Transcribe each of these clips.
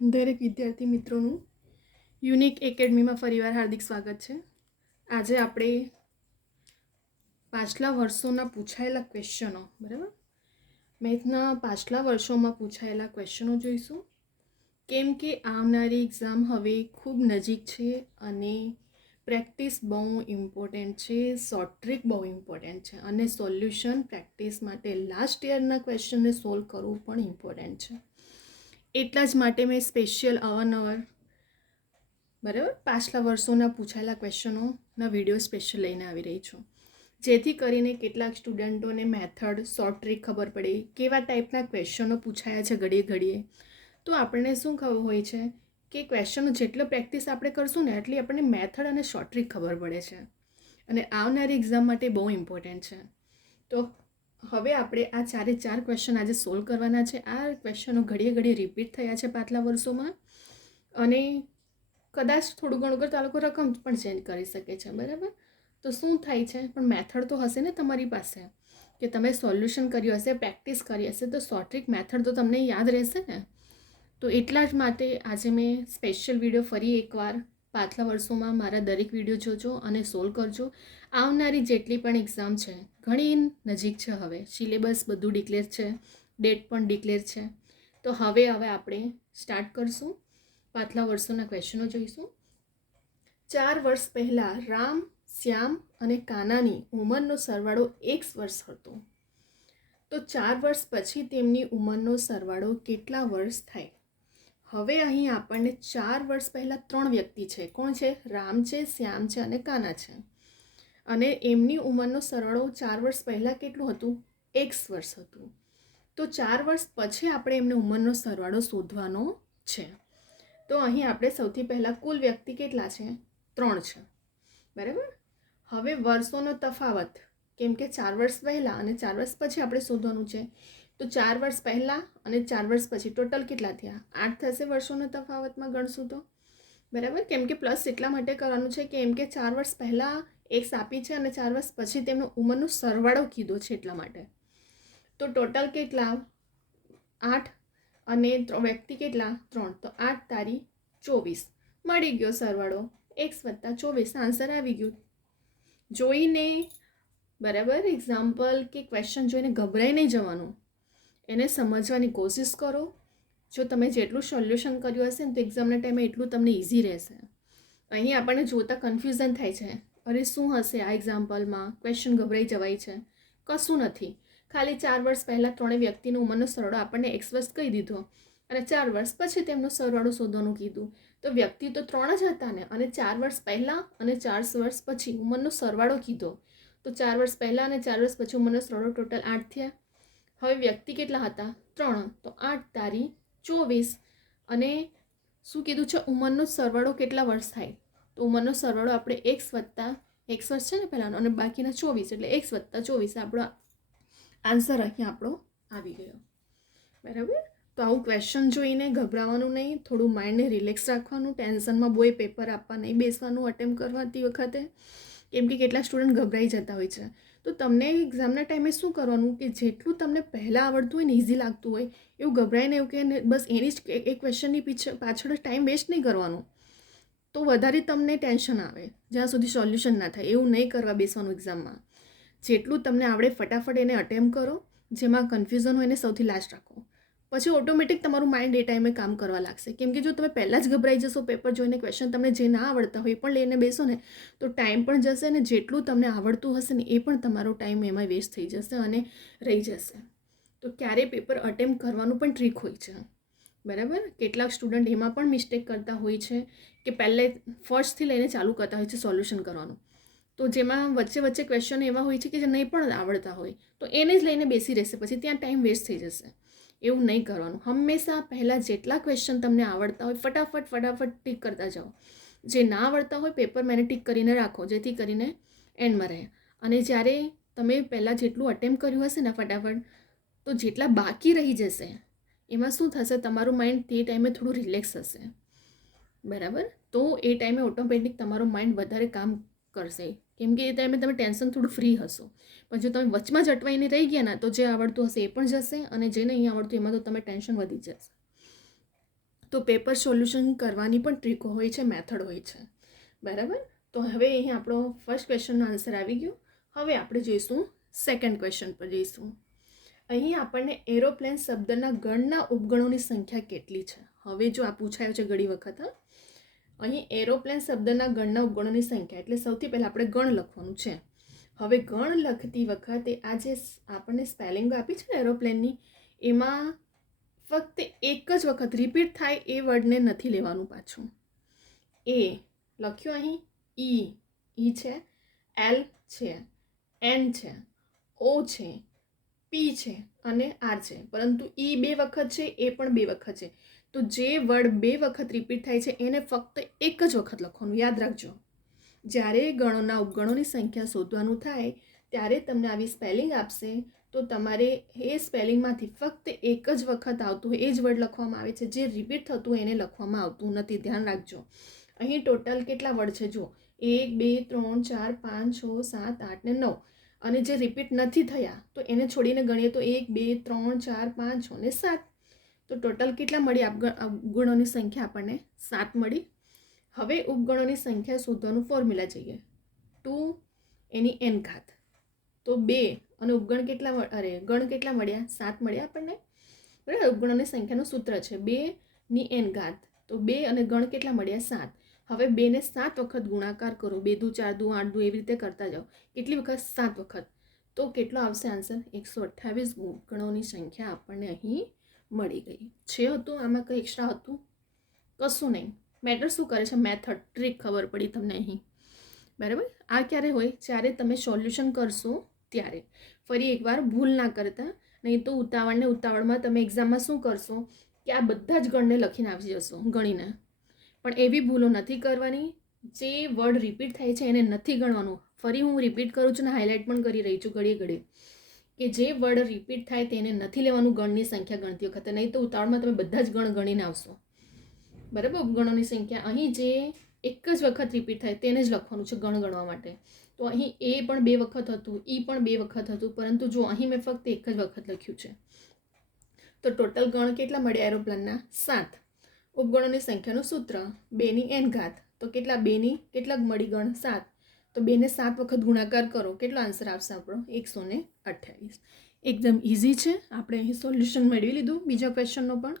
દરેક વિદ્યાર્થી મિત્રોનું યુનિક એકેડમીમાં ફરીવાર હાર્દિક સ્વાગત છે. આજે આપણે પાછલા વર્ષોના પૂછાયેલા ક્વેશ્ચનો, બરાબર, મેથના પાછલા વર્ષોમાં પૂછાયેલા ક્વેશ્ચનો જોઈશું. કેમ કે આવનારી એક્ઝામ હવે ખૂબ નજીક છે અને પ્રેક્ટિસ બહુ ઇમ્પોર્ટન્ટ છે, શોર્ટ ટ્રિક બહુ ઇમ્પોર્ટન્ટ છે અને સોલ્યુશન પ્રેક્ટિસ માટે લાસ્ટ યરના ક્વેશ્ચનને સોલ્વ કરવું પણ ઇમ્પોર્ટન્ટ છે. એટલા જ માટે મેં સ્પેશિયલ અવારનવાર, બરાબર, પાછલા વર્ષોના પૂછાયેલા ક્વેશ્ચનોના વિડીયો સ્પેશિયલ લઈને આવી રહી છું, જેથી કરીને કેટલાક સ્ટુડન્ટોને મેથડ, શોર્ટ ટ્રિક ખબર પડે, કેવા ટાઈપના ક્વેશ્ચનો પૂછાયા છે ઘડીએ ઘડીએ. તો આપણને શું ખબર હોય છે કે ક્વેશ્ચનો જેટલો પ્રેક્ટિસ આપણે કરશું ને એટલી આપણને મેથડ અને શોર્ટ ટ્રિક ખબર પડે છે અને આવનારી એક્ઝામ માટે બહુ ઇમ્પોર્ટન્ટ છે. તો હવે આપણે આ ચારે ચાર ક્વેશ્ચન આજે સોલ્વ કરવાના છે. આ ક્વેશ્ચનો ઘડીએ ઘડીએ રિપીટ થયા છે પાછલા વર્ષોમાં અને કદાચ થોડું ઘણું કરતા લોકો રકમ પણ ચેન્જ કરી શકે છે, બરાબર. તો શું થાય છે, પણ મેથડ તો હશે ને તમારી પાસે, કે તમે સોલ્યુશન કર્યું હશે, પ્રેક્ટિસ કરી હશે, તો શોર્ટ ટ્રિક મેથડ તો તમને યાદ રહેશે ને. તો એટલા જ માટે આજે મેં સ્પેશિયલ વિડીયો ફરી એકવાર પાછલા વર્ષોમાં મારા દરેક વિડીયો જોજો અને સોલ્વ કરજો. આવનારી જેટલી પણ એક્ઝામ છે ઘણી નજીક છે, હવે સિલેબસ બધું ડિક્લેર છે, ડેટ પણ ડિક્લેર છે. તો હવે આપણે સ્ટાર્ટ કરશું. પાછલા વર્ષોના ક્વેશ્ચનો જોઈશું. 4 વર્ષ પહેલાં રામ, શ્યામ અને કાનાની ઉંમરનો સરવાળો 1 વર્ષ હતો. તો 4 વર્ષ પછી તેમની ઉંમરનો સરવાળો કેટલા વર્ષ થાય? હવે અહીં આપણને 4 વર્ષ પહેલાં 3 વ્યક્તિ છે. કોણ છે? રામ છે, શ્યામ છે અને કાના છે. અને એમની ઉંમરનો સરવાળો 4 વર્ષ પહેલાં કેટલું હતું? 1 વર્ષ હતું. તો 4 વર્ષ પછી આપણે એમની ઉંમરનો સરવાળો શોધવાનો છે. તો અહીં આપણે સૌથી પહેલાં કુલ વ્યક્તિ કેટલા છે? 3 છે, બરાબર. હવે વર્ષોનો તફાવત, કેમ કે 4 વર્ષ પહેલાં અને 4 વર્ષ પછી આપણે શોધવાનું છે. તો 4 વર્ષ પહેલાં અને 4 વર્ષ પછી ટોટલ કેટલા થયા? 8 થશે વર્ષોના તફાવતમાં ગણશું તો, બરાબર. કેમ કે પ્લસ એટલા માટે કરવાનું છે કેમ કે 4 વર્ષ પહેલાં એક્સ આપી છે અને 4 વર્ષ પછી તેમનો ઉંમરનો સરવાળો કીધો છે, એટલા માટે. તો ટોટલ કેટલા? 8 અને વ્યક્તિ કેટલા? 3. તો 8 તારી 24 મળી ગયો સરવાળો. x + 24 આન્સર આવી ગયું. જોઈને, બરાબર, એક્ઝામ્પલ કે ક્વેશ્ચન જોઈને ગભરાઈ નહીં જવાનું, એને સમજવાની કોશિશ કરો. જો તમે જેટલું સોલ્યુશન કર્યું હશે ને તો એક્ઝામના ટાઈમે એટલું તમને ઇઝી રહેશે. અહીં આપણને જોતાં કન્ફ્યુઝન થાય છે, અરે શું હશે આ એક્ઝામ્પલમાં, ક્વેશ્ચન ગભરાઈ જવાય છે. કશું નથી, ખાલી 4 વર્ષ પહેલાં 3 વ્યક્તિનો ઉંમરનો સરવાળો આપણને x વર્ષ કહી દીધો અને 4 વર્ષ પછી તેમનો સરવાળો શોધવાનું કીધું. તો વ્યક્તિ તો 3 જ હતા ને, અને 4 વર્ષ પહેલાં અને 4 વર્ષ પછી ઉંમરનો સરવાળો કીધો. તો 4 વર્ષ પહેલાં અને 4 વર્ષ પછી ઉંમરનો સરવાળો ટોટલ 8 થયા. હવે વ્યક્તિ કેટલા હતા? 3. તો 8 તારી 24 અને શું કીધું છે? ઉંમરનો સરવાળો કેટલા વર્ષ થાય? તો ઉંમરનો સરવાળો આપણે x વર્ષ છે ને પહેલાંનો, અને બાકીના 24, એટલે x + 24 આપણો આન્સર અહીં આપણો આવી ગયો, બરાબર. તો આવું ક્વેશ્ચન જોઈને ગભરાવાનું નહીં, થોડું માઇન્ડને રિલેક્સ રાખવાનું, ટેન્શનમાં બહુ પેપર આપવા નહીં બેસવાનું અટેમ્પ્ટ કરવાતી વખતે, કેમ કે કેટલાક સ્ટુડન્ટ ગભરાઈ જતા હોય છે. તો તમને એક્ઝામના ટાઈમે શું કરવાનું કે જેટલું તમને પહેલાં આવડતું હોય ને, ઇઝી લાગતું હોય, એવું ગભરાઈને એવું કે બસ એની જ એ ક્વેશ્ચનની પાછળ ટાઈમ વેસ્ટ નહીં કરવાનું. તો વધારે તમને ટેન્શન આવે જ્યાં સુધી સોલ્યુશન ના થાય. એવું નહીં કરવા બેસવાનું એક્ઝામમાં. જેટલું તમને આવડે ફટાફટ એને અટેમ્પ્ટ કરો. જેમાં કન્ફ્યુઝન હોય એને સૌથી લાસ્ટ રાખો. પછી ઓટોમેટિક તમારું માઇન્ડ એ ટાઈમે કામ કરવા લાગશે. કેમ કે જો તમે પહેલાં જ ગભરાઈ જશો પેપર જોઈને, ક્વેશ્ચન તમને જે ના આવડતા હોય એ પણ લઈને બેસો ને, તો ટાઈમ પણ જશે ને જેટલું તમને આવડતું હશે ને એ પણ તમારો ટાઈમ એમાં વેસ્ટ થઈ જશે અને રહી જશે. તો ક્યારેય પેપર અટેમ્પ્ટ કરવાનું પણ ટ્રીક હોય છે, બરાબર. કેટલાક સ્ટુડન્ટ એમાં પણ મિસ્ટેક કરતા હોય છે કે પહેલે ફર્સ્ટથી લઈને ચાલુ કરતા હોય છે સોલ્યુશન કરવાનું. તો જેમાં વચ્ચે વચ્ચે ક્વેશ્ચન એવા હોય છે કે જે નહીં પણ આવડતા હોય, તો એને જ લઈને બેસી રહેશે, પછી ત્યાં ટાઈમ વેસ્ટ થઈ જશે. એવું નહીં કરવાનું. હંમેશા પહેલાં જેટલા ક્વેશ્ચન તમને આવડતા હોય ફટાફટ ટીક કરતા જાઓ. જે ના આવડતા હોય પેપરમાં એને ટીક કરીને રાખો, જેથી કરીને એન્ડમાં રહે. અને જ્યારે તમે પહેલાં જેટલું અટેમ્પ્ટ કર્યું હશે ને ફટાફટ, તો જેટલા બાકી રહી જશે એમાં શું થશે, તમારું માઇન્ડ તે ટાઈમે થોડું રિલેક્સ હશે, બરાબર. તો એ ટાઈમે ઓટોમેટિક તમારું માઇન્ડ વધારે કામ કરશે, કેમ કે એ ટાઈમે તમે ટેન્શન થોડું ફ્રી હશો. પણ જો તમે વચમાં જ અટવાઈને રહી ગયા ને, તો જે આવડતું હશે એ પણ જશે અને જે નહીં આવડતું એમાં તો તમે ટેન્શન વધી જશે. તો પેપર સોલ્યુશન કરવાની પણ ટ્રીકો હોય છે, મેથડ હોય છે, બરાબર. તો હવે અહીં આપણો ફર્સ્ટ ક્વેશ્ચનનો આન્સર આવી ગયો. હવે આપણે જોઈશું સેકન્ડ ક્વેશ્ચન પર જઈશું. અહીં આપણને એરોપ્લેન શબ્દના ગણના ઉપગણોની સંખ્યા કેટલી છે. હવે જો આ પૂછાયું છે ઘણી વખત, અહીં એરોપ્લેન શબ્દના ગણના ઉપગણોની સંખ્યા એટલે સૌથી પહેલાં આપણે ગણ લખવાનું છે. હવે ગણ લખતી વખતે આ જે આપણને સ્પેલિંગ આપી છે ને એરોપ્લેનની, એમાં ફક્ત એક જ વખત રિપીટ થાય એ વર્ડને નથી લેવાનું પાછું. એ લખ્યું અહીં, ઈ છે, એલ છે, એન છે, ઓ છે, પી છે અને આર છે, પરંતુ ઈ 2 વખત છે, એ પણ 2 વખત છે. તો જે વર્ડ 2 વખત રિપીટ થાય છે એને ફક્ત એક જ વખત લખવાનું. યાદ રાખજો, જ્યારે ગણોના ઉપગણોની સંખ્યા શોધવાનું થાય ત્યારે તમને આવી સ્પેલિંગ આપશે તો તમારે એ સ્પેલિંગમાંથી ફક્ત એક જ વખત આવતું હોય એ જ વર્ડ લખવામાં આવે છે. જે રિપીટ થતું હોય એને લખવામાં આવતું નથી. ધ્યાન રાખજો. અહીં ટોટલ કેટલા વર્ડ છે જુઓ, 1 2 3 4 5 6 7 8 ને 9, અને જે રિપીટ નથી થયા તો એને છોડીને ગણીએ તો 1 2 3 4 5 6 ને 7. તો ટોટલ કેટલા મળી? ઉપગણોની સંખ્યા આપણને 7 મળી. હવે ઉપગણોની સંખ્યા શોધવાનું ફોર્મ્યુલા જોઈએ, 2 એની n ઘાત. તો 2 અને ઉપગણ કેટલા, ગણ કેટલા મળ્યા? 7 મળ્યા આપણને, બરાબર. ઉપગણોની સંખ્યાનું સૂત્ર છે 2 ની n ઘાત. તો 2 અને ગણ કેટલા મળ્યા? 7. હવે 2 ને 7 વખત ગુણાકાર કરો, 2 દુ 4 દુ 8 દુ એવી રીતે કરતા જાઓ. કેટલી વખત? 7 વખત. તો કેટલો આવશે આન્સર? 128 ઉપગણોની સંખ્યા આપણને અહીં મળી ગઈ છે. હતું આમાં કંઈ એક્સ્ટ્રા હતું? કશું નહીં. મેટર શું કરે છે? મેથડ, ટ્રીક ખબર પડી તમને અહીં, બરાબર. આ ક્યારે હોય? જ્યારે તમે સોલ્યુશન કરશો ત્યારે. ફરી એકવાર ભૂલ ના કરતા, નહીં તો ઉતાવળમાં તમે એક્ઝામમાં શું કરશો કે આ બધા જ ગણને લખીને આવી જશો ગણીને. પણ એવી ભૂલો નથી કરવાની. જે વર્ડ રિપીટ થાય છે એને નથી ગણવાનું. ફરી હું રિપીટ કરું છું ને હાઇલાઇટ પણ કરી રહી છું ઘડીએ કે જે વર્ડ રિપીટ થાય તેને નથી લેવાનું ગણની સંખ્યા ગણતી વખતે, નહીં તો ઉતાવળમાં તમે બધા જ ગણ ગણીને આવશો, બરાબર. ઉપગણોની સંખ્યા અહીં જે એક જ વખત રિપીટ થાય તેને જ લખવાનું છે ગણ ગણવા માટે. તો અહીં એ પણ 2 વખત હતું, ઈ પણ 2 વખત હતું, પરંતુ જો અહીં મેં ફક્ત એક જ વખત લખ્યું છે. તો ટોટલ ગણ કેટલા મળ્યા એરોપ્લેનના? 7. ઉપગણોની સંખ્યાનું સૂત્ર 2 ની n ઘાત. તો કેટલા? 2 ની કેટલાક મળી ગણ? 7. તો 2 ને 7 વખત ગુણાકાર કરો, કેટલો આન્સર આવશે આપણો? 128. એકદમ ઇઝી છે. આપણે અહીં સોલ્યુશન મેળવી લીધું બીજા ક્વેશ્ચનનો પણ.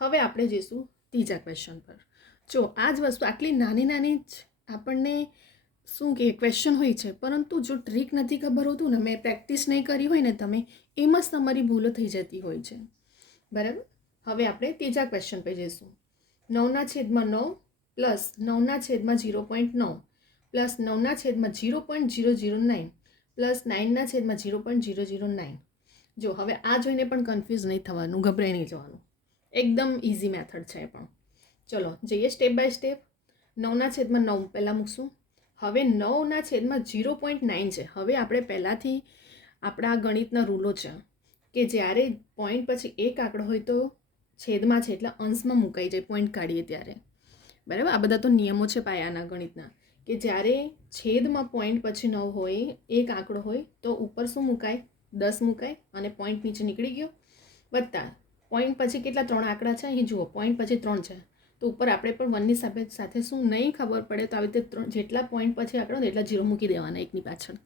હવે આપણે જઈશું ત્રીજા ક્વેશ્ચન પર. જો આ જ વસ્તુ આટલી નાની જ આપણને શું કે ક્વેશ્ચન હોય છે, પરંતુ જો ટ્રીક નથી ખબર હોતું ને, મેં પ્રેક્ટિસ નહીં કરી હોય ને તમે, એમાં જ તમારી ભૂલો થઈ જતી હોય છે, બરાબર. હવે આપણે ત્રીજા ક્વેશ્ચન પર જઈશું. 9/9 પ્લસ 9/0.9 પ્લસ 9/0.009 પ્લસ 9/0.009. જો હવે આ જોઈને પણ કન્ફ્યુઝ નહીં થવાનું, ગભરાઈ નહીં જવાનું. એકદમ ઇઝી મેથડ છે પણ. ચલો જઈએ સ્ટેપ બાય સ્ટેપ. 9/9 પહેલાં મૂકશું. હવે 9/0.9 છે. હવે આપણે પહેલાંથી આપણા ગણિતના રૂલો છે કે જ્યારે પોઈન્ટ પછી એક આંકડો હોય તો છેદમાં છે એટલે અંશમાં મુકાઈ જાય પોઈન્ટ કાઢીએ ત્યારે, બરાબર. આ બધા તો નિયમો છે પાયાના ગણિતના, કે જ્યારે છેદમાં પોઈન્ટ પછી 9 હોય, એક આંકડો હોય તો ઉપર શું મુકાય? 10 મુકાય અને પોઈન્ટ નીચે નીકળી ગયો. વત્તા પોઈન્ટ પછી કેટલા 3 આંકડા છે અહીં જુઓ, પોઈન્ટ પછી 3 છે તો ઉપર આપણે પણ 1ની સાથે શું નહીં ખબર પડે તો આવી રીતે જેટલા પોઈન્ટ પછી આંકડો એટલા 0 મૂકી દેવાના એકની પાછળ,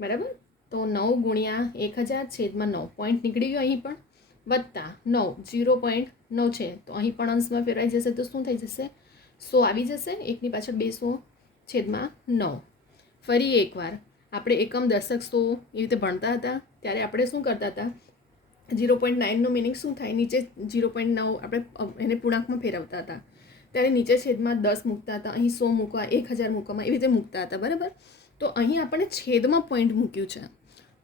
બરાબર. તો 9 ગુણ્યા 1000 છેદમાં 9 પોઈન્ટ નીકળી ગયો અહીં પણ, વત્તા 9 0.9 છે તો અહીં પણ અંશમાં ફેરવાઈ જશે તો શું થઈ જશે? 100 આવી જશે. એકની પાછળ 200 છેદમાં 9. ફરી એકવાર આપણે એકમ દશક 100 એવી રીતે ભણતા હતા ત્યારે આપણે શું કરતા હતા? 0.9નો મિનિંગ શું થાય? નીચે 0.9 આપણે એને પૂર્ણાંકમાં ફેરવતા હતા ત્યારે નીચે છેદમાં 10 મૂકતા હતા, અહીં 100 મૂકવા, 1000 મૂકવામાં એવી રીતે મૂકતા હતા, બરાબર. તો અહીં આપણે છેદમાં પોઈન્ટ મૂક્યું છે.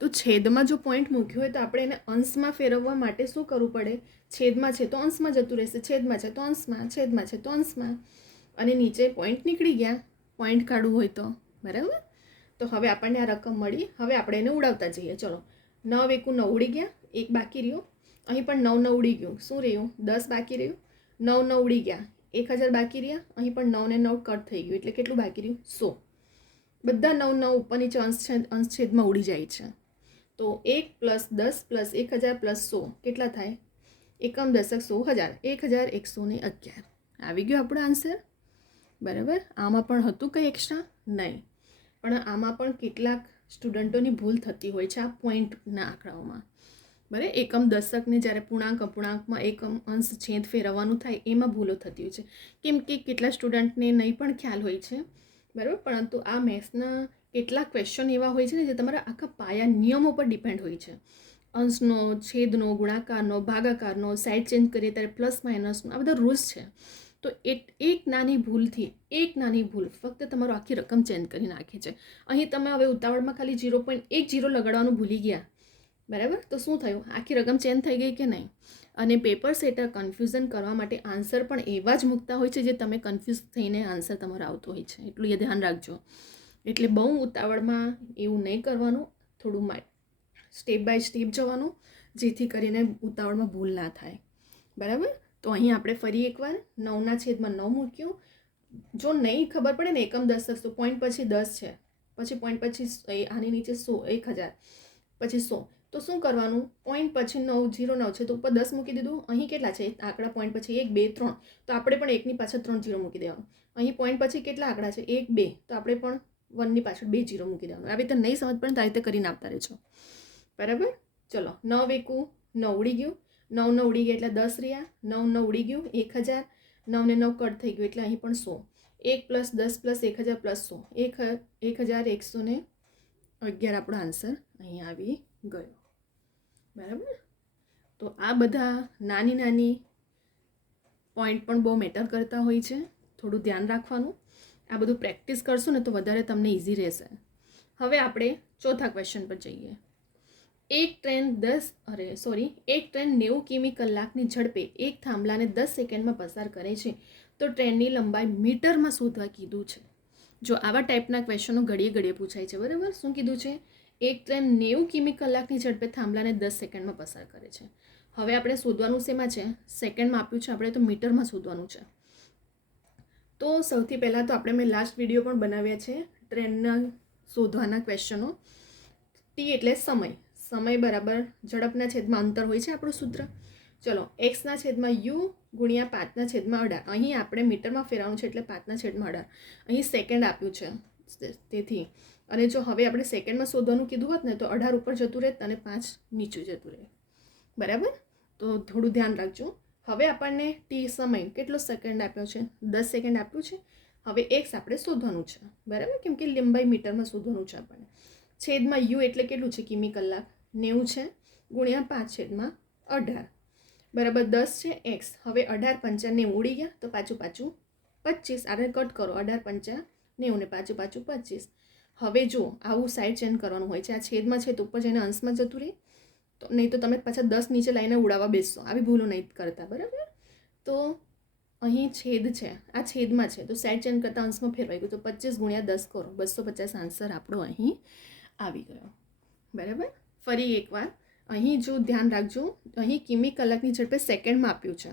તો છેદમાં જો પોઈન્ટ મૂક્યો હોય તો આપણે એને અંશમાં ફેરવવા માટે શું કરવું પડે? છેદમાં છે તો અંશમાં જતું રહેશે, છેદમાં છે તો અંશમાં, છેદમાં છે તો અંશમાં, અને નીચે પોઈન્ટ નીકળી ગયા પોઈન્ટ કાઢવું હોય તો, બરાબર. તો હવે આપણને આ રકમ મળી. હવે આપણે એને ઉડાવતા જઈએ. ચલો 9 એકુ 9 ઉડી ગયા, એક બાકી રહ્યો. અહીં પણ 9 ઉડી ગયું. શું રહ્યું? 10 બાકી રહ્યું. 9 ઉડી ગયા, 1000 બાકી રહ્યા. અહીં પણ 9 ને 9 કટ થઈ ગયું એટલે કેટલું બાકી રહ્યું? 100. બધા 9 ઉપર નીચે અંશ છેદમાં ઉડી જાય છે. તો 1 + 10 + 1000 + 100 કેટલા થાય? એકમ દશક 100 હજાર 1111 આવી ગયો આપણો આન્સર. બરાબર. આમાં પણ હતું કંઈ એક્સ્ટ્રા નહીં, પણ આમાં પણ કેટલાક સ્ટુડન્ટોની ભૂલ થતી હોય છે આ પોઈન્ટના આંકડાઓમાં. બરાબર. એકમ દશકને જ્યારે પૂર્ણાંક અપૂર્ણાંકમાં એકમ અંશ છેદ ફેરવવાનું થાય એમાં ભૂલો થતી હોય છે, કેમ કે કેટલા સ્ટુડન્ટને નહીં પણ ખ્યાલ હોય છે. બરાબર. પરંતુ આ મેથ્સના કેટલાક ક્વેશ્ચન એવા હોય છે ને જે તમારા આખા પાયા નિયમો પર ડિપેન્ડ હોય છે. અંશનો, છેદનો, ગુણાકારનો, ભાગાકારનો, સાઇડ ચેન્જ કરીએ ત્યારે પ્લસ માઇનસનો, આ બધા રૂલ્સ છે. તો એક નાની ભૂલ ફક્ત તમારો આખી રકમ ચેન્જ કરી નાખે છે. અહીં તમે હવે ઉતાવળમાં ખાલી 0.10 લગાડવાનું ભૂલી ગયા. બરાબર. તો શું થયું? આખી રકમ ચેન્જ થઈ ગઈ કે નહીં? અને પેપર સેટર કન્ફ્યુઝન કરવા માટે આન્સર પણ એવા જ મૂકતા હોય છે જે તમે કન્ફ્યુઝ થઈને આન્સર તમારો આવતો હોય છે. એટલું એ ધ્યાન રાખજો. એટલે બહુ ઉતાવળમાં એવું નહીં કરવાનું, થોડું સ્ટેપ બાય સ્ટેપ જવાનું, જેથી કરીને ઉતાવળમાં ભૂલ ના થાય. બરાબર. તો અહીં આપણે ફરી એકવાર 9/9 મૂક્યું. જો નહીં ખબર પડે ને એકમ દશક તો પોઈન્ટ પછી 10 છે, પછી પોઈન્ટ પછી આની નીચે 100, 1000, પછી 100. તો શું કરવાનું? પોઈન્ટ પછી 909 છે તો ઉપર 10 મૂકી દીધું. અહીં કેટલા છે આંકડા? પોઈન્ટ પછી 1, 2, 3, તો આપણે પણ 1ની પાછળ 3 0 મૂકી દેવાનું. અહીં પોઈન્ટ પછી કેટલા આંકડા છે? 1, 2, તો આપણે પણ 1ની પાછળ 2 0 મૂકી દેવાનું. આવી રીતે નહીં સમજ પડે તો આ રીતે કરીને આપતા રહેજો. બરાબર. ચલો, 9 × 1 9 ઉડી ગયું, 9 ઉડી ગયા એટલે 10 રહ્યા, 9 ઉડી ગયું 1000, 9 ને 9 કટ થઈ ગયું એટલે અહીં પણ 100. 1 + 10 + 1000 + 100, 1111 આપણો આન્સર અહીં આવી ગયો. બરાબર. તો આ બધા નાની પોઈન્ટ પણ બહુ મેટર કરતા હોય છે, થોડું ધ્યાન રાખવાનું. આ બધું પ્રેક્ટિસ કરશો ને તો વધારે તમને ઇઝી રહેશે. હવે આપણે ચોથા ક્વેશ્ચન પર જઈએ. એક ટ્રેન 90 કિમી કલાકની ઝડપે એક થાંભલાને 10 સેકન્ડમાં પસાર કરે છે, તો ટ્રેનની લંબાઈ મીટરમાં શોધવા કીધું છે. જો આવા ટાઈપના ક્વેશ્ચનો ઘડીએ પૂછાય છે. બરાબર. શું કીધું છે? એક ટ્રેન 90 કિમી કલાકની ઝડપે થાંભલાને 10 સેકન્ડમાં પસાર કરે છે. હવે આપણે શોધવાનું શેમાં છે? સેકન્ડમાં આપ્યું છે, આપણે તો મીટરમાં શોધવાનું છે. તો સૌથી પહેલાં તો મેં લાસ્ટ વિડીયો પણ બનાવ્યા છે ટ્રેનના શોધવાના ક્વેશ્ચનો. ટી એટલે સમય બરાબર ઝડપના છેદમાં અંતર હોય છે આપણું સૂત્ર. ચલો, x/u × 5/18. અહીં આપણે મીટરમાં ફેરવવાનું છે એટલે 5/18. અહીં સેકન્ડ આપ્યું છે તેથી. અને જો હવે આપણે સેકન્ડમાં શોધવાનું કીધું હોત ને તો 18 ઉપર જતું રહે અને 5 નીચું જતું રહે. બરાબર. તો થોડું ધ્યાન રાખજો. હવે આપણને ટી સમય કેટલો સેકન્ડ આપ્યો છે? 10 સેકન્ડ આપ્યું છે. હવે x આપણે શોધવાનું છે. બરાબર. કેમ કે લંબાઈ મીટરમાં શોધવાનું છે આપણને. છેદમાં u એટલે કેટલું છે? કિમી કલાક 90 છે, ગુણ્યા 5/18. બરાબર. 10 છે x. હવે 18 × 5 = 90 ઉડી ગયા, તો પાછું 25. આપણે કટ કરો. 18 × 5 = 90 ને પાછું 25. હવે જો આવું સાઈડ ચેન્જ કરવાનું હોય છે, આ છેદમાં છે તો ઉપર જઈને અંશમાં જતું રહે, તો નહીં તો તમે પાછા 10 નીચે લાઈને ઉડાવવા બેસશો. આવી ભૂલો નહીં કરતા. બરાબર. તો અહીં છેદ છે, આ છેદમાં છે તો સાઈડ ચેન્જ કરતાં અંશમાં ફેરવાઈ ગયું, તો 25 × 10 કરો, 250 આન્સર આપણો અહીં આવી ગયો. બરાબર. ફરી એકવાર અહીં જો ધ્યાન રાખજો, અહીં કિમી કલાકની ઝડપે સેકન્ડમાં આપ્યું છે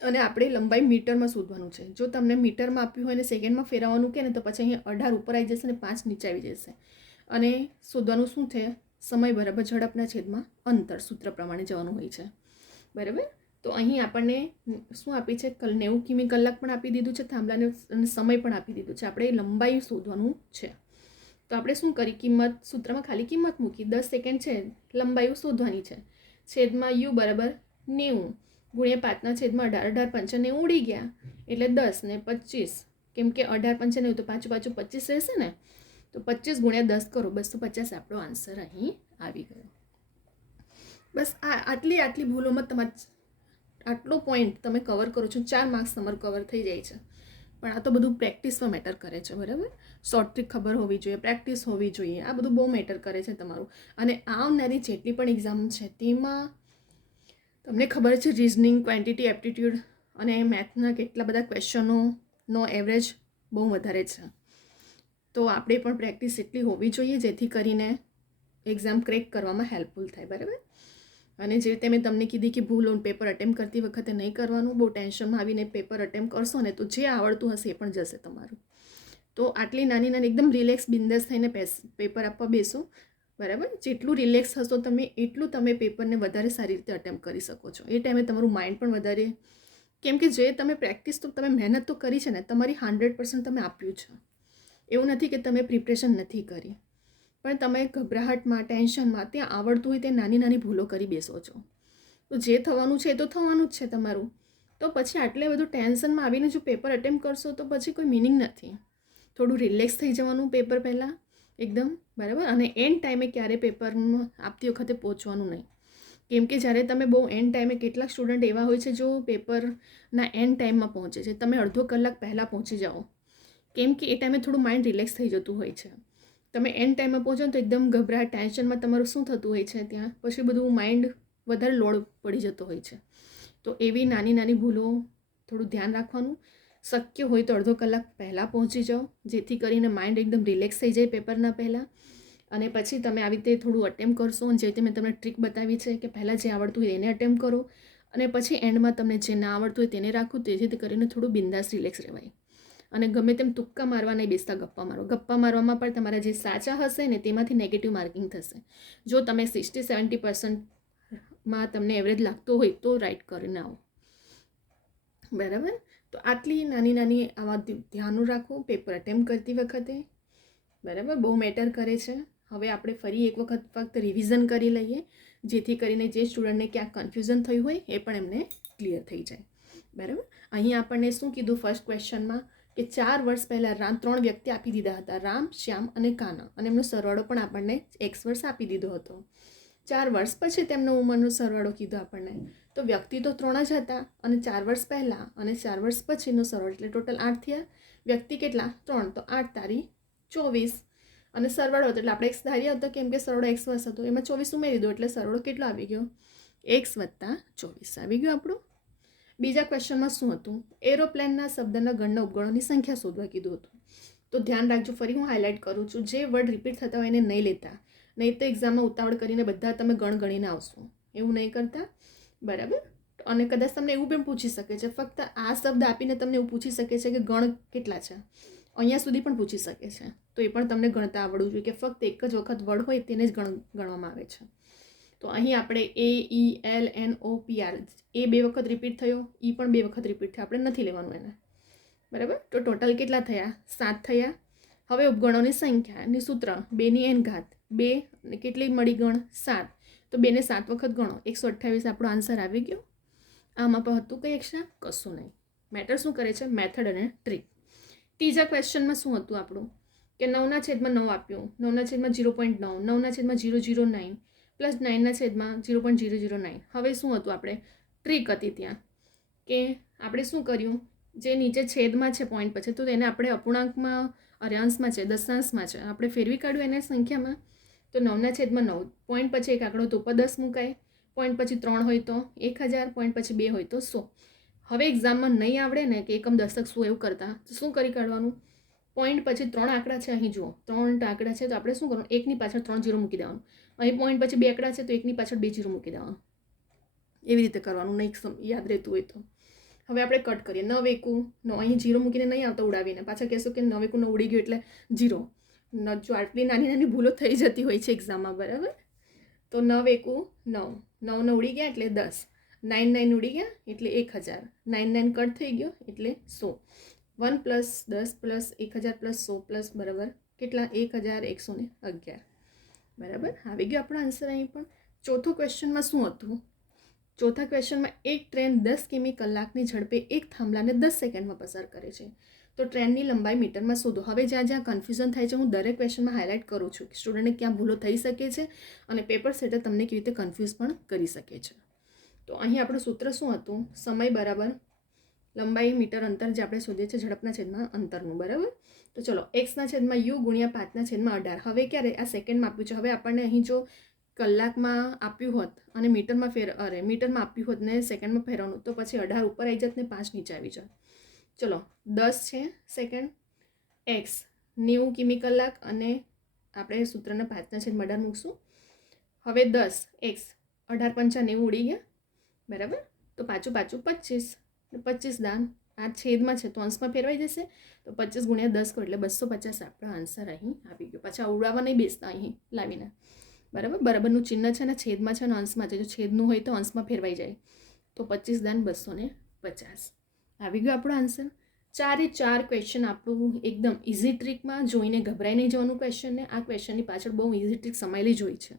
અને આપણે લંબાઈ મીટરમાં શોધવાનું છે. જો તમને મીટરમાં આપ્યું હોય ને સેકન્ડમાં ફેરવવાનું કહે ને તો પછી અહીં 18 ઉપર આવી જશે અને 5 નીચે આવી જશે. અને શોધવાનું શું છે? સમય બરાબર ઝડપના છેદમાં અંતર, સૂત્ર પ્રમાણે જવાનું હોય છે. બરાબર. તો અહીં આપણને શું આપી છે? 90 કિમી કલાક પણ આપી દીધું છે થાંભલાને અને સમય પણ આપી દીધું છે. આપણે લંબાઈ શોધવાનું છે. તો આપણે શું કરી? સૂત્રમાં ખાલી કિંમત મૂકી. 10 સેકન્ડ છે, લંબાઈ શોધવાની છે. છેદમાં u બરાબર 90 ગુણ્યા 5/18. 18 × 5 = 90 ઉડી ગયા એટલે 10 ને 25. કેમ કે 18 × 5 = 90 તો પાછું 25 રહેશે ને, તો 25 × 10 કરો, 250 આપણો આન્સર અહીં આવી ગયો. બસ આટલી ભૂલોમાં તમારે આટલો પોઈન્ટ તમે કવર કરો છો, 4 માર્ક્સ તમારું કવર થઈ જાય છે. પણ આ તો બધું પ્રેક્ટિસમાં મેટર કરે છે. બરાબર. શોર્ટ ટ્રીક ખબર હોવી જોઈએ, પ્રેક્ટિસ હોવી જોઈએ. આ બધું બહુ મેટર કરે છે તમારું. અને આવનારી જેટલી પણ એક્ઝામ છે તેમાં તમને ખબર છે રિઝનિંગ, ક્વોન્ટિટી, એપ્ટિટ્યૂડ અને મેથના કેટલા બધા ક્વેશ્ચનોનો એવરેજ બહુ વધારે છે. તો આપણે પણ પ્રેક્ટિસ એટલી હોવી જોઈએ જેથી કરીને એક્ઝામ ક્રેક કરવામાં હેલ્પફુલ થાય. બરાબર. અને જે રીતે મેં તમને કીધી કે ભૂલો પેપર અટેમ્પ કરતી વખતે નહીં કરવાનું. બહુ ટેન્શનમાં આવીને પેપર અટેમ્પ કરશો ને તો જે આવડતું હશે એ પણ જશે તમારું. તો આટલી નાની એકદમ રિલેક્સ બિંદાસ થઈને પેપર આપવા બેસો. બરાબર. જેટલું રિલેક્સ હશો તમે એટલું તમે પેપરને વધારે સારી રીતે અટેમ્પ્ટ કરી શકો છો. એ ટાઈમે તમારું માઇન્ડ પણ વધારે, કેમ કે જે તમે પ્રેક્ટિસ તો તમે મહેનત તો કરી છે ને, તમારી 100% તમે આપ્યું છે. એવું નથી કે તમે પ્રિપરેશન નથી કરી, પણ તમે ગભરાહટમાં, ટેન્શનમાં, ત્યાં આવડતું હોય તે નાની નાની ભૂલો કરી બેસો છો. તો જે થવાનું છે એ તો થવાનું જ છે તમારું. તો પછી આટલે બધું ટેન્શનમાં આવીને જો પેપર અટેમ્પ્ટ કરશો તો પછી કોઈ મિનિંગ નથી. થોડું રિલેક્સ થઈ જવાનું પેપર પહેલાં એકદમ, બરાબર. અને એન્ડ ટાઈમે ક્યારે પેપરમાં આપતી વખતે પહોંચવાનું નહીં, કેમ કે જ્યારે તમે બહુ એન્ડ ટાઈમે, કેટલાક સ્ટુડન્ટ એવા હોય છે જો પેપરના એન્ડ ટાઈમમાં પહોંચે છે. તમે અડધો કલાક પહેલાં પહોંચી જાઓ, કેમ કે એ ટાઈમે થોડું માઇન્ડ રિલેક્સ થઈ જતું હોય છે. તમે એન્ડ ટાઈમમાં પહોંચો તો એકદમ ગભરાટ, ટેન્શનમાં તમારું શું થતું હોય છે, ત્યાં પછી બધું માઇન્ડ વધારે લોડ પડી જતો હોય છે. તો એવી નાની નાની ભૂલો થોડું ધ્યાન રાખવાનું. શક્ય હોય તો અડધો કલાક પહેલાં પહોંચી જાઓ, જેથી કરીને માઇન્ડ એકદમ રિલેક્સ થઈ જાય પેપરના પહેલાં. અને પછી તમે આવી રીતે થોડું અટેમ્પ્ટ કરશો. જે રીતે મેં તમને ટ્રીક બતાવી છે કે પહેલાં જે આવડતું હોય એને અટેમ્પ્ટ કરો, અને પછી એન્ડમાં તમને જે ના આવડતું હોય તેને રાખો, જેથી કરીને થોડું બિંદાસ રિલેક્સ રહેવાય. અને ગમે તેમ તુક્કા મારવા નહીં બેસતા, ગપ્પા મારો. ગપ્પા મારવામાં પણ તમારા જે સાચા હશે ને તેમાંથી નેગેટિવ માર્કિંગ થશે. જો તમે 60-70%માં તમને એવરેજ લાગતો હોય તો રાઇટ કરીને આવો, બરાબર. તો આટલી નાની નાની આવા ધ્યાન રાખો પેપર અટેમ્પ્ટ કરતી વખતે, બરાબર. બહુ મેટર કરે છે. હવે આપણે ફરી એક વખત ફક્ત રિવિઝન કરી લઈએ, જેથી કરીને જે સ્ટુડન્ટને ક્યાંક કન્ફ્યુઝન થયું હોય એ પણ એમને ક્લિયર થઈ જાય, બરાબર. અહીં આપણને શું કીધું ફર્સ્ટ ક્વેશ્ચનમાં કે 4 વર્ષ પહેલાં 3 વ્યક્તિ આપી દીધા હતા, રામ, શ્યામ અને કાના, અને એમનો સરવાળો પણ આપણને x વર્ષ આપી દીધો હતો. 4 વર્ષ પછી તેમનો ઉંમરનો સરવાળો કીધો આપણને. તો વ્યક્તિ તો 3 જ હતા, અને 4 વર્ષ પહેલાં અને 4 વર્ષ પછીનો સરવાળો એટલે ટોટલ 8 થયા. વ્યક્તિ કેટલા? 3, તો 8 તારી 24, અને સરવાળો હતો એટલે આપણે x ધાર્યા હતો, કેમ કે સરવાળો x વર્ષ હતો, એમાં 24 ઉમેરી દો એટલે સરવાળો કેટલો આવી ગયો? x + 24 આવી ગયો આપણું. બીજા ક્વેશ્ચનમાં શું હતું? એરોપ્લેનના શબ્દના ગણના ઉપગણોની સંખ્યા શોધવા કીધું હતું. તો ધ્યાન રાખજો, ફરી હું હાઇલાઇટ કરું છું, જે વર્ડ રિપીટ થતા હોય એને નહીં લેતા, નહીં તો એક્ઝામમાં ઉતાવળ કરીને બધા તમે ગણીને આવશો. એવું નહીં કરતા, બરાબર. અને કદાચ તમને એવું પણ પૂછી શકે છે, ફક્ત આ શબ્દ આપીને તમને એવું પૂછી શકે છે કે ગણ કેટલા છે, અહીંયા સુધી પણ પૂછી શકે છે. તો એ પણ તમને ગણતા આવડવું જોઈએ કે ફક્ત એક જ વખત વર્ડ હોય તેને જ ગણવામાં આવે છે. તો અહીં આપણે AELNOPR, એ 2 વખત રિપીટ થયો, એ પણ 2 વખત રિપીટ થયો, આપણે નથી લેવાનું એને, બરાબર. તો ટોટલ કેટલા થયા? 7 થયા. હવે ઉપગણોની સંખ્યાની સૂત્ર 2n ઘાત 2, અને કેટલી મળી ગણ? 7. તો 2 ને 7 વખત ગણો, 128 આપણો આન્સર આવી ગયો. આમાં પણ હતું કંઈ એક્સ્ટ્રા? કશું નહીં. મેટર શું કરે છે? મેથડ અને ટ્રીક. ત્રીજા ક્વેશ્ચનમાં શું હતું આપણું કે 9/9 આપ્યું, 9/0.9, 9/009 પ્લસ 9/0.009. હવે શું હતું? આપણે ટ્રીક હતી ત્યાં કે આપણે શું કર્યું, જે નીચે છેદમાં છે પોઈન્ટ પછી, તો તેને આપણે અપૂર્ણાંકમાં, અંશમાં છે, દશાંશમાં છે, આપણે ફેરવી કાઢ્યું એને સંખ્યામાં. તો 9/9, પોઈન્ટ પછી એક આંકડો તો ઉપર 10 મુકાય, પોઈન્ટ પછી 3 હોય તો 1000, પોઈન્ટ પછી 2 હોય તો 100. હવે એક્ઝામમાં નહીં આવડે ને કે એકમ દશક શું એવું કરતા, તો શું કરી કાઢવાનું? પોઈન્ટ પછી 3 આંકડા છે, અહીં જુઓ 3 આંકડા છે, તો આપણે શું કરવાનું? 1ની પાછળ 3 0 મૂકી દેવાનું. અહીં પોઈન્ટ પછી 2 આંકડા છે, તો 1ની પાછળ 2 0 મૂકી દેવાનું. એવી રીતે કરવાનું, નહીં યાદ રહેતું હોય તો. હવે આપણે કટ કરીએ. 9 એકુ 9, અહીં 0 મૂકીને નહીં આવતા ઉડાવીને, પાછા કહેશો કે 9 એકુ 9 ઉડી ગયું એટલે 0. જો આટલી નાની નાની ભૂલો થઈ જતી હોય છે એક્ઝામમાં, બરાબર. તો 9 એકુ 9, 9 ઉડી ગયા એટલે 10, 9 ઉડી ગયા એટલે 1000, 9 કટ થઈ ગયો એટલે 100. 1 + 10 + 1000 + 100 પ્લસ બરાબર કેટલા? 1111, બરાબર. આવી ગયો આપણો આન્સર. અહીં પણ ચોથો ક્વેશ્ચનમાં શું હતું? ચોથા ક્વેશ્ચનમાં એક ટ્રેન 10 કિમી કલાકની ઝડપે એક થાંભલાને 10 સેકન્ડમાં પસાર કરે છે, તો ટ્રેનની લંબાઈ મીટરમાં શોધો. હવે જ્યાં જ્યાં કન્ફ્યુઝન થાય છે હું દરેક ક્વેશ્ચનમાં હાઇલાઇટ કરું છું કે સ્ટુડન્ટને ક્યાં ભૂલો થઈ શકે છે, અને પેપર સેટર તમને કેવી રીતે કન્ફ્યુઝ પણ કરી શકે છે. તો અહીં આપણું સૂત્ર શું હતું? સમય બરાબર લંબાઈ મીટર અંતર, જે આપણે શોધીએ છીએ ઝડપના છેદમાં અંતરનું, બરાબર. તો ચલો, x/u × 5/18. હવે ક્યારે? આ સેકન્ડમાં આપ્યું છે. હવે આપણને અહીં જો કલાકમાં આપ્યું હોત અને મીટરમાં મીટરમાં આપ્યું હોત ને સેકન્ડમાં ફેરવવાનું, તો પછી 18 ઉપર આવી જાત ને 5 નીચે આવી જાત. ચલો, 10 છે સેકન્ડ, x 90 કિમી કલાક, અને આપણે સૂત્રના 5/18 મૂકશું. હવે 10 x 18 × 5 90 ઉડી ગયા, બરાબર. તો પાછું 25, 25 દાન આ છેદમાં છે તો અંશમાં ફેરવાઈ જશે, તો 25 × 10 કરો એટલે 250 આપણો આન્સર અહીં આવી ગયો. પાછા ઉડાવવા નહીં બેસતા અહીં લાવીને. બરાબર. બરાબરનું ચિહ્ન છે ને છેદમાં છે અને અંશમાં છે. જો છેદનું હોય તો અંશમાં ફેરવાઈ જાય તો 25 દાન 250. આવી ગયો આપણો આન્સર. 4 ક્વેશ્ચન આપણું એકદમ ઇઝી ટ્રીકમાં જોઈને ગભરાઈ નહીં જવાનું ક્વેશ્ચનને. આ ક્વેશ્ચનની પાછળ બહુ ઇઝી ટ્રીક સમાયેલી જ હોય છે,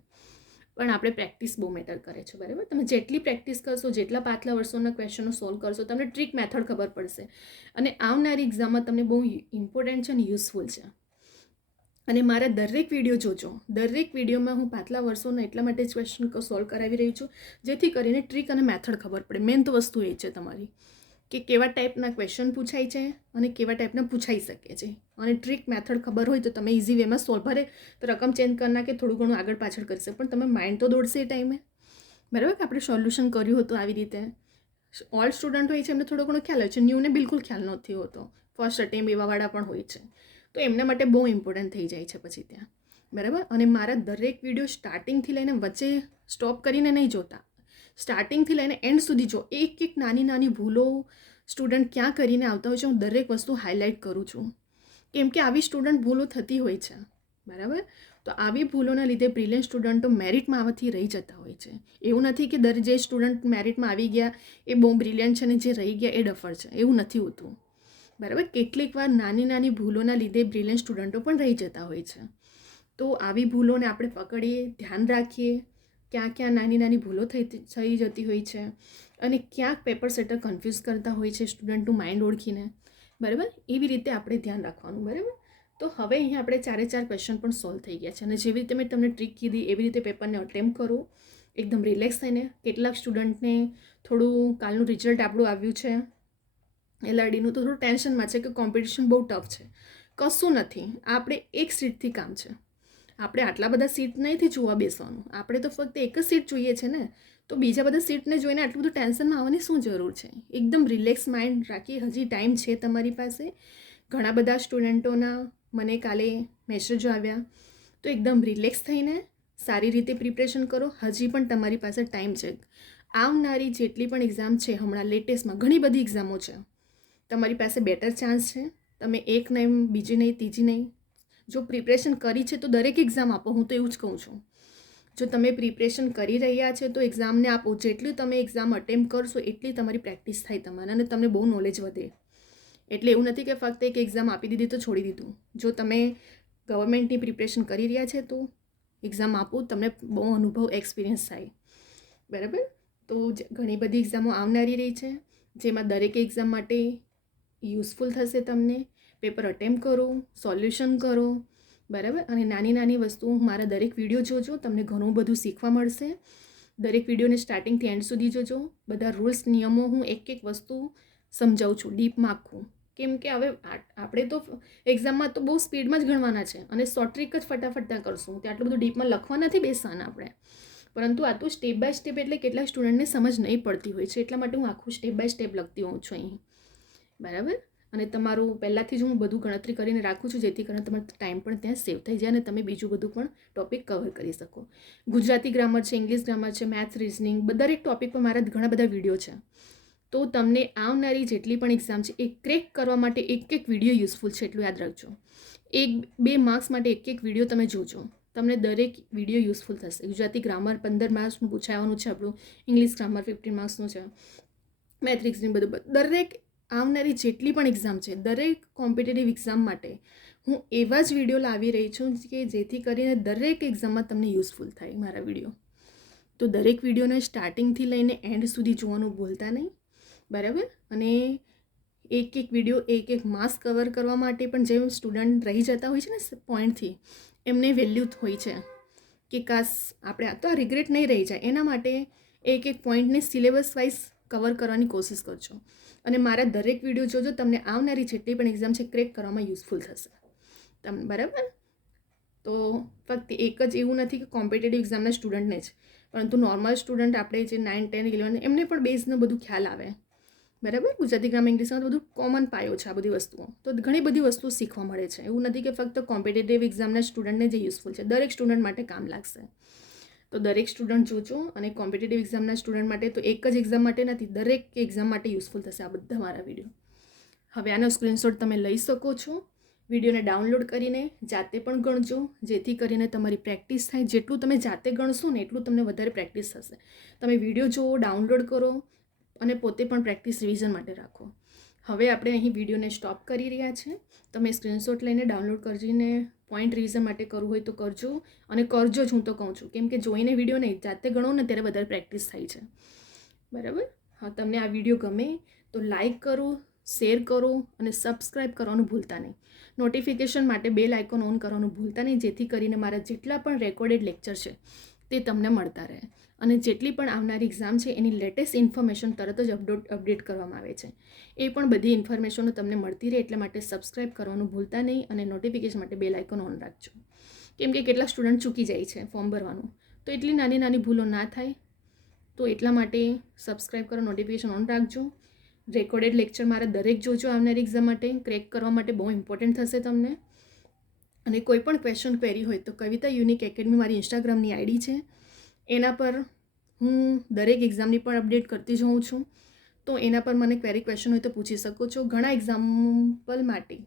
પણ આપણે પ્રેક્ટિસ બહુ મેટર કરે છે. બરાબર. તમે જેટલી પ્રેક્ટિસ કરશો, જેટલા પાછલા વર્ષોના ક્વેશ્ચનો સોલ્વ કરશો, તમને ટ્રીક મેથડ ખબર પડશે અને આવનારી એક્ઝામમાં તમને બહુ ઇમ્પોર્ટન્ટ છે અને યુઝફુલ છે. અને મારા દરેક વિડીયો જોજો. દરેક વિડીયોમાં હું પાછલા વર્ષોના એટલા માટે જ ક્વેશ્ચન સોલ્વ કરાવી રહી છું જેથી કરીને ટ્રીક અને મેથડ ખબર પડે. મેન તો વસ્તુ એ છે તમારી કે કેવા ટાઈપના ક્વેશ્ચન પૂછાય છે અને કેવા ટાઈપના પૂછાઈ શકે છે. અને ટ્રીક મેથડ ખબર હોય તો તમે ઇઝી વેમાં સોલ્વ ભરે તો રકમ ચેન્જ કરી નાખે, થોડું ઘણું આગળ પાછળ કરશે, પણ તમે માઇન્ડ તો દોડશે એ ટાઈમે. બરાબર. કે આપણે સોલ્યુશન કર્યું હતું આવી રીતે. ઓલ સ્ટુડન્ટ હોય છે એમને થોડો ઘણો ખ્યાલ હોય છે, ન્યૂને બિલકુલ ખ્યાલ નથી હોતો, ફર્સ્ટ અટેમ્પ એવાવાળા પણ હોય છે, તો એમના માટે બહુ ઇમ્પોર્ટન્ટ થઈ જાય છે પછી ત્યાં. બરાબર. અને મારા દરેક વિડીયો સ્ટાર્ટિંગથી લઈને વચ્ચે સ્ટોપ કરીને નહીં જોતા, સ્ટાર્ટિંગથી લઈને એન્ડ સુધી જો. એક એક નાની નાની ભૂલો સ્ટુડન્ટ ક્યાં કરીને આવતા હોય છે હું દરેક વસ્તુ હાઇલાઇટ કરું છું, કેમ કે આવી સ્ટુડન્ટ ભૂલો થતી હોય છે. બરાબર. તો આવી ભૂલોના લીધે બ્રિલિયન્ટ સ્ટુડન્ટો મેરિટમાં આવવાથી રહી જતા હોય છે. એવું નથી કે જે સ્ટુડન્ટ મેરિટમાં આવી ગયા એ બહુ બ્રિલિયન્ટ છે અને જે રહી ગયા એ ડફર છે, એવું નથી હોતું. બરાબર. કેટલીક વાર નાની નાની ભૂલોના લીધે બ્રિલિયન્ટ સ્ટુડન્ટો પણ રહી જતા હોય છે. તો આવી ભૂલોને આપણે પકડીએ, ધ્યાન રાખીએ, ક્યાં ક્યાં નાની નાની ભૂલો થઈ જતી હોય છે અને ક્યાંક પેપર સેટર કન્ફ્યુઝ કરતા હોય છે સ્ટુડન્ટનું માઇન્ડ ઓળખીને. બરાબર. એવી રીતે આપણે ધ્યાન રાખવાનું. બરાબર. તો હવે અહીંયા આપણે 4 ક્વેશ્ચન પણ સોલ્વ થઈ ગયા છે અને જેવી રીતે મેં તમને ટ્રીક કીધી એવી રીતે પેપરને અટેમ્પ્ટ કરો એકદમ રિલેક્સ થઈને. કેટલાક સ્ટુડન્ટને થોડું કાલનું રિઝલ્ટ આપણું આવ્યું છે LRDનું તો થોડું ટેન્શનમાં છે કે કોમ્પિટિશન બહુ ટફ છે. કશું નથી, આપણે એક સીટથી કામ છે. આપણે આટલા બધા સીટ નહીંથી જોવા બેસવાનું, આપણે તો ફક્ત એક જ સીટ જોઈએ છે ને, તો બીજા બધા સીટને જોઈને આટલું બધું ટેન્શનમાં આવવાની શું જરૂર છે. એકદમ રિલેક્સ માઇન્ડ રાખી, હજી ટાઈમ છે તમારી પાસે. ઘણા બધા સ્ટુડન્ટોના મને કાલે મેસેજો આવ્યા, તો એકદમ રિલેક્સ થઈને સારી રીતે પ્રિપરેશન કરો. હજી પણ તમારી પાસે ટાઈમ છે. આવનારી જેટલી પણ એક્ઝામ છે હમણાં લેટેસ્ટમાં ઘણી બધી એક્ઝામો છે, તમારી પાસે બેટર ચાન્સ છે. તમે એક નહીં, બીજી નહીં, ત્રીજી નહીં, જો પ્રિપરેશન કરી છે તો દરેક એક્ઝામ આપો. હું તો એવું જ કહું છું, જો તમે પ્રિપરેશન કરી રહ્યા છે તો એક્ઝામને આપો. જેટલું તમે એક્ઝામ અટેમ્પ્ટ કરશો એટલી તમારી પ્રેક્ટિસ થાય તમારે અને તમને બહુ નોલેજ વધે. એટલે એવું નથી કે ફક્ત એક એક્ઝામ આપી દીધી તો છોડી દીધું. જો તમે ગવર્મેન્ટની પ્રિપરેશન કરી રહ્યા છે તો એક્ઝામ આપો, તમને બહુ અનુભવ એક્સપિરિયન્સ થાય. બરાબર. તો ઘણી બધી એક્ઝામો આવનારી રહી છે જેમાં દરેક એક્ઝામ માટે યુઝફુલ થશે તમને. પેપર અટેમ્પ્ટ કરો, સોલ્યુશન કરો. બરાબર. અને નાની નાની વસ્તુ મારા દરેક વિડીયો જોજો, તમને ઘણું બધું શીખવા મળશે. દરેક વિડીયોને સ્ટાર્ટિંગથી એન્ડ સુધી જોજો. બધા રૂલ્સ, નિયમો હું એક એક વસ્તુ સમજાવું છું, ડીપમાં આખું. કેમ કે હવે આપણે તો એક્ઝામમાં તો બહુ સ્પીડમાં જ ગણવાના છે અને શોર્ટ ટ્રીક જ ફટાફટ કરશું, ત્યાં આટલું બધું ડીપમાં લખવા નથી બેસવાના આપણે. પરંતુ આ તો સ્ટેપ બાય સ્ટેપ, એટલે કેટલાક સ્ટુડન્ટને સમજ નહીં પડતી હોય છે, એટલા માટે હું આખું સ્ટેપ બાય સ્ટેપ લખતી હોઉં છું અહીં. બરાબર. અને તમારું પહેલાંથી જ હું બધું ગણતરી કરીને રાખું છું જેથી કરીને તમારો ટાઈમ પણ ત્યાં સેવ થઈ જાય અને તમે બીજું બધું પણ ટોપિક કવર કરી શકો. ગુજરાતી ગ્રામર છે, ઇંગ્લિશ ગ્રામર છે, મેથ્સ, રિઝનિંગ, દરેક ટોપિક પર મારા ઘણા બધા વિડીયો છે. તો તમને આવનારી જેટલી પણ એક્ઝામ છે એ ક્રેક કરવા માટે એક એક વિડીયો યુઝફુલ છે, એટલું યાદ રાખજો. 1-2 માર્ક્સ માટે એક એક વિડીયો તમે જોજો, તમને દરેક વિડીયો યુઝફુલ થશે. ગુજરાતી ગ્રામર 15 માર્ક્સનું પૂછાવાનું છે આપણું, ઇંગ્લિશ ગ્રામર 15 માર્ક્સનું છે, મેથ્સ, રિઝનિંગ બધું. દરેક આવનારી જેટલી પણ એક્ઝામ છે, દરેક કોમ્પિટિટિવ એક્ઝામ માટે હું એવા જ વિડીયો લાવી રહી છું કે જેથી કરીને દરેક એક્ઝામમાં તમને યુઝફુલ થાય મારા વિડીયો. તો દરેક વિડીયોને સ્ટાર્ટિંગથી લઈને એન્ડ સુધી જોવાનું ભૂલતા નહીં. બરાબર. અને એક એક વિડીયો એક એક માર્ક્સ કવર કરવા માટે પણ જે સ્ટુડન્ટ રહી જતા હોય છે ને પોઈન્ટથી, એમને વેલ્યુ હોય છે કે કાશ આપણે આ તો આ રિગ્રેટ નહીં રહી જાય. એના માટે એક એક પોઈન્ટને સિલેબસ વાઇઝ કવર કરવાની કોશિશ કરજો અને મારા દરેક વિડીયો જોજો, તમને આવનારી જેટલી પણ એક્ઝામ છે ક્રેક કરવામાં યુઝફુલ થશે તમને. બરાબર. તો ફક્ત એક જ એવું નથી કે કોમ્પિટિટિવ એક્ઝામના સ્ટુડન્ટને જ, પરંતુ નોર્મલ સ્ટુડન્ટ આપણે જે 9, 10, 11 એમને પણ બેઝનું બધું ખ્યાલ આવે. બરાબર. ગુજરાતી ગ્રામર, ઇંગ્લિશમાં તો બધું કોમન પાયો છે આ બધી વસ્તુઓ, તો ઘણી બધી વસ્તુઓ શીખવા મળે છે. એવું નથી કે ફક્ત કોમ્પિટિટિવ એક્ઝામના સ્ટુડન્ટને જે યુઝફુલ છે, દરેક સ્ટુડન્ટ માટે કામ લાગશે. તો દરેક સ્ટુડન્ટ જોજો. અને કોમ્પિટિટિવ એક્ઝામના સ્ટુડન્ટ માટે તો એક જ એક્ઝામ માટે નથી, દરેક એક્ઝામ માટે યુઝફુલ થશે આ બધા મારા વિડીયો. હવે આનો સ્ક્રીનશોટ તમે લઈ શકો છો વિડીયોને ડાઉનલોડ કરીને જાતે પણ ગણજો, જેથી કરીને તમારી પ્રેક્ટિસ થાય. જેટલું તમે જાતે ગણશો ને એટલું તમને વધારે પ્રેક્ટિસ થશે. તમે વિડીયો જુઓ, ડાઉનલોડ કરો અને પોતે પણ પ્રેક્ટિસ રિવિઝન માટે રાખો. હવે આપણે અહીં વિડીયોને સ્ટોપ કરી રહ્યા છે. તમે સ્ક્રીનશોટ લઈને ડાઉનલોડ કરીને પોઈન્ટ રિવિઝન માટે કરવું હોય તો કરજો, અને કરજો જ હું તો કહું છું, કેમ કે જોઈને વિડીયો નહીં, જાતે ગણો ને ત્યારે વધારે પ્રેક્ટિસ થાય છે. બરાબર? હા, તમને આ વિડીયો ગમે તો લાઈક કરો, શેર કરો અને સબસ્ક્રાઈબ કરવાનું ભૂલતા નહીં. નોટિફિકેશન માટે બેલ આઇકોન ઓન કરવાનું ભૂલતા નહીં, જેથી કરીને મારા જેટલા પણ રેકોર્ડેડ લેક્ચર છે તે તમને મળતા રહે. અને જેટલી પણ આવનારી એક્ઝામ છે એની લેટેસ્ટ ઇન્ફોર્મેશન તરત જ અપડેટ કરવામાં આવે છે. એ પણ બધી ઇન્ફોર્મેશનો તમને મળતી રહે, એટલા માટે સબસ્ક્રાઈબ કરવાનું ભૂલતા નહીં અને નોટિફિકેશન માટે બેલ આઇકોન ઓન રાખજો. કેમ કે કેટલા સ્ટુડન્ટ ચૂકી જાય છે ફોર્મ ભરવાનું, તો એટલી નાની નાની ભૂલો ના થાય, તો એટલા માટે સબસ્ક્રાઈબ કરો, નોટિફિકેશન ઓન રાખજો. રેકોર્ડેડ લેક્ચર મારા દરેક જોજો આવનારી એક્ઝામ માટે, ક્રેક કરવા માટે બહુ ઇમ્પોર્ટન્ટ થશે તમને. અને કોઈ પણ ક્વેશ્ચન ક્વેરી હોય તો કવિતા યુનિક એકેડમી મારી ઇન્સ્ટાગ્રામની આઈડી છે, એના પર હું દરેક એક્ઝામની પણ અપડેટ કરતી જ હોઉં છું. તો એના પર મને ક્વેરી ક્વેશ્ચન હોય તો પૂછી શકો છો. ઘણા એક્ઝામ્પલ માટે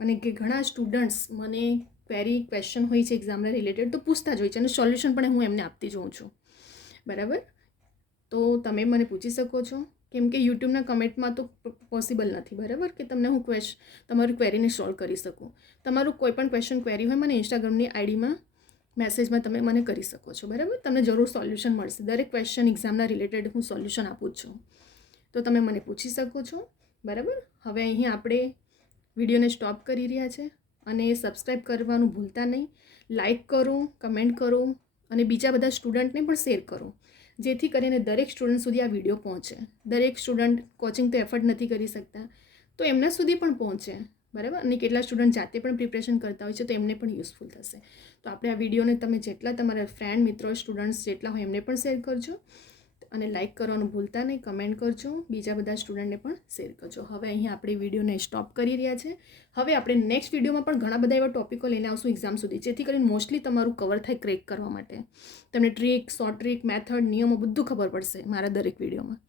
અને કે ઘણા સ્ટુડન્ટ્સ મને ક્વેરી ક્વેશ્ચન હોય છે એક્ઝામના રિલેટેડ તો પૂછતા જ હોય છે, અને સોલ્યુશન પણ હું એમને આપતી જ હોઉં છું. બરાબર? તો તમે મને પૂછી શકો છો, કેમ કે યુટ્યુબના કમેન્ટમાં તો પોસિબલ નથી. બરાબર? કે તમને હું તમારી ક્વેરીને સોલ્વ કરી શકું. તમારું કોઈ પણ ક્વેશ્ચન ક્વેરી હોય મને ઇન્સ્ટાગ્રામની આઈડીમાં મેસેજમાં તમે મને કરી શકો છો. બરાબર? તમને જરૂર સોલ્યુશન મળશે. દરેક ક્વેશ્ચન એક્ઝામના રિલેટેડ હું સોલ્યુશન આપું જ છું, તો તમે મને પૂછી શકો છો. બરાબર? હવે અહીં આપણે વિડીયોને સ્ટોપ કરી રહ્યા છે, અને સબસ્ક્રાઈબ કરવાનું ભૂલતા નહીં. લાઈક કરો, કમેન્ટ કરો અને બીજા બધા સ્ટુડન્ટને પણ શેર કરો, જેથી કરીને દરેક સ્ટુડન્ટ સુધી આ વિડીયો પહોંચે. દરેક સ્ટુડન્ટ કોચિંગ તો એફર્ટ નથી કરી શકતા, તો એમના સુધી પણ પહોંચે. બરાબર? અને કેટલા સ્ટુડન્ટ જાતે પણ પ્રિપરેશન કરતા હોય છે, તો એમને પણ યુઝફુલ થશે. તો આપણે આ વિડીયોને તમે જેટલા તમારા ફ્રેન્ડ, મિત્રો, સ્ટુડન્ટ્સ જેટલા હોય એમને પણ શેર કરજો, અને લાઈક કરવાનું ભૂલતા નહીં, કમેન્ટ કરજો, બીજા બધા સ્ટુડન્ટને પણ શેર કરજો. હવે અહીં આપણે વિડીયોને સ્ટોપ કરી રહ્યા છે. હવે આપણે નેક્સ્ટ વિડીયોમાં પણ ઘણા બધા એવા ટોપિકો લઈને આવશું એક્ઝામ સુધી, જેથી કરીને મોસ્ટલી તમારું કવર થાય ક્રેક કરવા માટે. તમને ટ્રીક, શોર્ટ ટ્રીક, મેથડ, નિયમો બધું ખબર પડશે મારા દરેક વિડીયોમાં.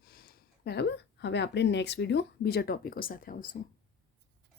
બરાબર? હવે આપણે નેક્સ્ટ વિડીયો બીજા ટોપિકો સાથે આવશું.